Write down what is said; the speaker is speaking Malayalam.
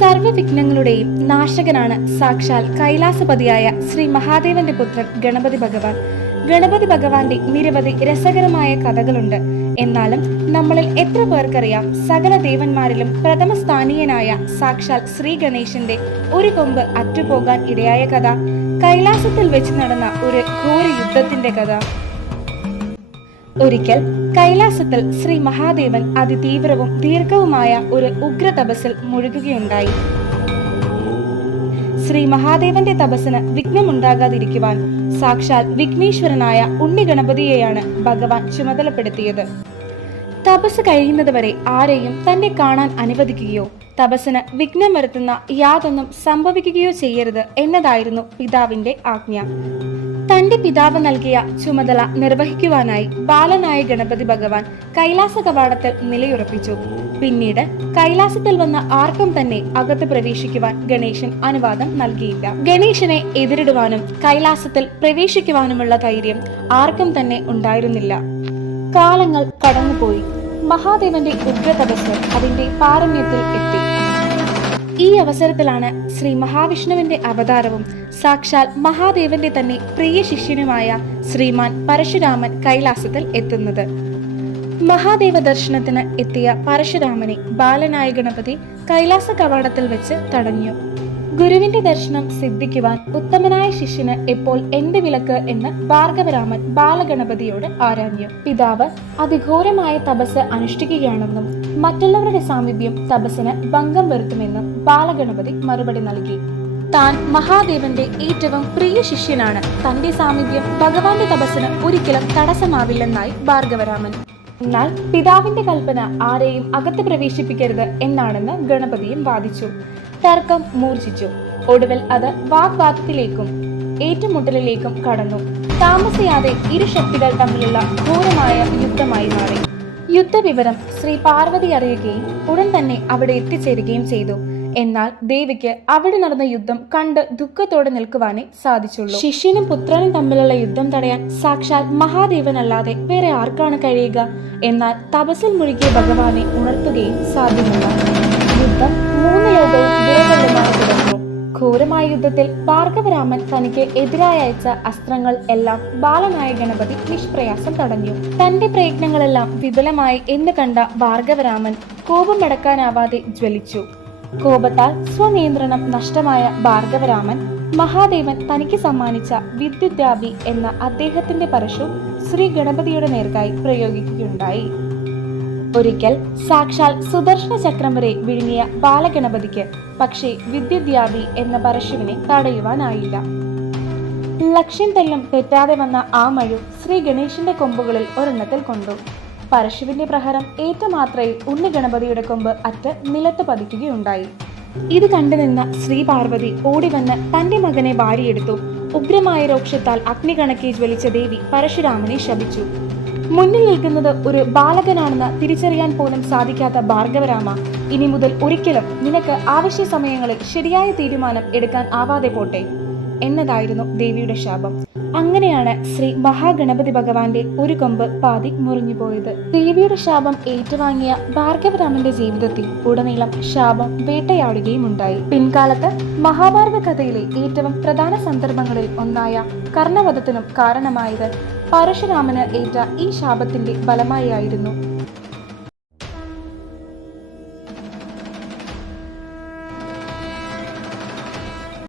സർവ്വവിഘ്നങ്ങളുടെയും നാശകനാണ് സാക്ഷാൽ കൈലാസപതിയായ ശ്രീ മഹാദേവന്റെ പുത്രൻ ഗണപതി ഭഗവാൻ. ഗണപതി ഭഗവാന്റെ നിരവധി രസകരമായ കഥകളുണ്ട്. എന്നാലും നമ്മളിൽ എത്ര പേർക്കറിയാം സകല ദേവന്മാരിലും പ്രഥമ സ്ഥാനീയനായ സാക്ഷാൽ ശ്രീ ഗണേശന്റെ ഒരു കൊമ്പ് അറ്റുപോകാൻ ഇടയായ കഥ, കൈലാസത്തിൽ വെച്ച് നടന്ന ഒരു ഘോര യുദ്ധത്തിന്റെ കഥ. ഒരിക്കൽ കൈലാസത്തിൽ ശ്രീ മഹാദേവൻ അതിതീവ്രവും ദീർഘവുമായ ഒരു ഉഗ്ര തപസ്സിൽ മുഴുകുകയുണ്ടായി. ശ്രീ മഹാദേവന്റെ തപസ്സിന് വിഘ്നമുണ്ടാകാതിരിക്കുവാൻ സാക്ഷാൽ വിഘ്നേശ്വരനായ ഉണ്ണി ഗണപതിയെയാണ് ഭഗവാൻ ചുമതലപ്പെടുത്തിയത്. തപസ് കഴിയുന്നതുവരെ ആരെയും തന്നെ കാണാൻ അനുവദിക്കുകയോ തപസ്സിന് വിഘ്നം വരുത്തുന്ന യാതൊന്നും സംഭവിക്കുകയോ ചെയ്യരുത് എന്നതായിരുന്നു പിതാവിന്റെ ആജ്ഞ. തന്റെ പിതാവ് നൽകിയ ചുമതല നിർവഹിക്കുവാനായി ബാലനായ ഗണപതി ഭഗവാൻ കൈലാസ കവാടത്തിൽ നിലയുറപ്പിച്ചു. പിന്നീട് കൈലാസത്തിൽ വന്ന ആർക്കും തന്നെ അകത്ത് പ്രവേശിക്കുവാൻ ഗണേശൻ അനുവാദം നൽകിയില്ല. ഗണേശനെ എതിരിടുവാനും കൈലാസത്തിൽ പ്രവേശിക്കുവാനുമുള്ള ധൈര്യം ആർക്കും തന്നെ ഉണ്ടായിരുന്നില്ല. കാലങ്ങൾ കടന്നുപോയി. മഹാദേവന്റെ ഉഗ്ര തപസ് അതിന്റെ പാരമ്യത്തിൽ എത്തി. ഈ അവസരത്തിലാണ് ശ്രീ മഹാവിഷ്ണുവിന്റെ അവതാരവും സാക്ഷാൽ മഹാദേവന്റെ തന്നെ പ്രിയ ശിഷ്യനുമായ ശ്രീമാൻ പരശുരാമൻ കൈലാസത്തിൽ എത്തുന്നത്. മഹാദേവ ദർശനത്തിന് എത്തിയ പരശുരാമനെ ബാലനായ ഗണപതി കൈലാസ കവാടത്തിൽ വെച്ച് തടഞ്ഞു. ഗുരുവിന്റെ ദർശനം സിദ്ധിക്കുവാൻ ഉത്തമനായ ശിഷ്യന് എപ്പോൾ എന്ത് വിലക്ക് എന്ന് ഭാർഗവരാമൻ ബാലഗണപതിയോട് ആരാഞ്ഞു. പിതാവ് അതിഘോരമായ തപസ് അനുഷ്ഠിക്കുകയാണെന്നും മറ്റുള്ളവരുടെ സാമീപ്യം തപസ്സിന് ഭംഗം വരുത്തുമെന്നും ബാലഗണപതി മറുപടി നൽകി. താൻ മഹാദേവന്റെ ഏറ്റവും പ്രിയ ശിഷ്യനാണ്, തന്റെ സാമീപ്യം ഭഗവാന്റെ തപസ്സിന് ഒരിക്കലും തടസ്സമാവില്ലെന്നായി ഭാർഗവരാമൻ. എന്നാൽ പിതാവിന്റെ കൽപ്പന ആരെയും അകത്ത് പ്രവേശിപ്പിക്കരുത് എന്നാണെന്ന് ഗണപതിയും വാദിച്ചു. തർക്കം മൂർച്ഛിച്ചു. ഒടുവിൽ അത് വാഗ്വാദത്തിലേക്കും ഏറ്റുമുട്ടലിലേക്കും കടന്നു. താമസിയാതെ ഇരു ശക്തികൾ തമ്മിലുള്ള ഘോരമായ യുദ്ധമായി മാറി. യുദ്ധവിവരം ശ്രീ പാർവതി അറിയുകയും ഉടൻ തന്നെ അവിടെ എത്തിച്ചേരുകയും ചെയ്തു. എന്നാൽ ദേവിക്ക് അവിടെ നടന്ന യുദ്ധം കണ്ട് ദുഃഖത്തോടെ നിൽക്കുവാനേ സാധിച്ചുള്ളൂ. ശിഷ്യനും പുത്രനും തമ്മിലുള്ള യുദ്ധം തടയാൻ സാക്ഷാൽ മഹാദേവനല്ലാതെ വേറെ ആർക്കാണ് കഴിയുക? എന്നാൽ തപസ്സിൽ മുഴുകിയ ഭഗവാനെ ഉണർത്തുകയും സാധ്യമല്ല. യുദ്ധം 3 ലോകവും വിറകൊള്ളുമായി തുടർന്നു. ഘോരമായ യുദ്ധത്തിൽ ഭാർഗവരാമൻ തനിക്ക് എതിരായി അയച്ച അസ്ത്രങ്ങൾ എല്ലാം ബാലനായ ഗണപതി നിഷ്പ്രയാസം തടഞ്ഞു. തന്റെ പ്രയത്നങ്ങളെല്ലാം വിഫലമായി എന്ന് കണ്ട ഭാർഗവരാമൻ കോപം അടക്കാനാവാതെ ജ്വലിച്ചു. കോപത്താൽ സ്വനിയന്ത്രണം നഷ്ടമായ ഭാർഗവരാമൻ മഹാദേവൻ തനിക്ക് സമ്മാനിച്ച വിദ്യുദ്യാപി എന്ന അദ്ദേഹത്തിന്റെ പരശു ശ്രീ ഗണപതിയുടെ നേർക്കായി പ്രയോഗിക്കുകയുണ്ടായി. ഒരിക്കൽ സാക്ഷാൽ സുദർശന ചക്രം വരെ വിഴുങ്ങിയ ബാലഗണപതിക്ക് പക്ഷേ വിദ്യുദ്യാപി എന്ന പരശുവിനെ തടയുവാനായില്ല. ലക്ഷ്യം തെല്ലും തെറ്റാതെ വന്ന ആ മഴു ശ്രീ ഗണേശന്റെ കൊമ്പുകളിൽ ഒരെണ്ണത്തിൽ കൊണ്ടു. പരശുവിന്റെ പ്രഹരം ഏറ്റ മാത്രയിൽ ഉണ്ണി ഗണപതിയുടെ കൊമ്പ് അറ്റ് നിലത്ത് പതിക്കുകയുണ്ടായി. ഇത് കണ്ടുനിന്ന ശ്രീ പാർവതി ഓടിവന്ന് തന്റെ മകനെ വാരിയെടുത്തു. ഉഗ്രമായ രോക്ഷത്താൽ അഗ്നികണക്കെ ജ്വലിച്ച ദേവി പരശുരാമനെ ശപിച്ചു. മുന്നിൽ നിൽക്കുന്നത് ഒരു ബാലകനാണെന്ന് തിരിച്ചറിയാൻ പോലും സാധിക്കാത്ത ഭാർഗവരാമ, ഇനി മുതൽ ഒരിക്കലും നിനക്ക് ആവശ്യ സമയങ്ങളിൽ ശരിയായ തീരുമാനം എടുക്കാൻ ആവാതെ പോട്ടെ എന്നതായിരുന്നു ദേവിയുടെ ശാപം. അങ്ങനെയാണ് ശ്രീ മഹാഗണപതി ഭഗവാന്റെ ഒരു കൊമ്പ് പാതി മുറിഞ്ഞുപോയത്. ദേവിയുടെ ശാപം ഏറ്റുവാങ്ങിയ ഭാർഗവരാമന്റെ ജീവിതത്തിൽ ഉടനീളം ശാപം വേട്ടയാടുകയും ഉണ്ടായി. പിൻകാലത്ത് മഹാഭാരത കഥയിലെ ഏറ്റവും പ്രധാന സന്ദർഭങ്ങളിൽ ഒന്നായ കർണവധത്തിനും കാരണമായത് പരശുരാമന് ഏറ്റ ഈ ശാപത്തിന്റെ ഫലമായിരുന്നു.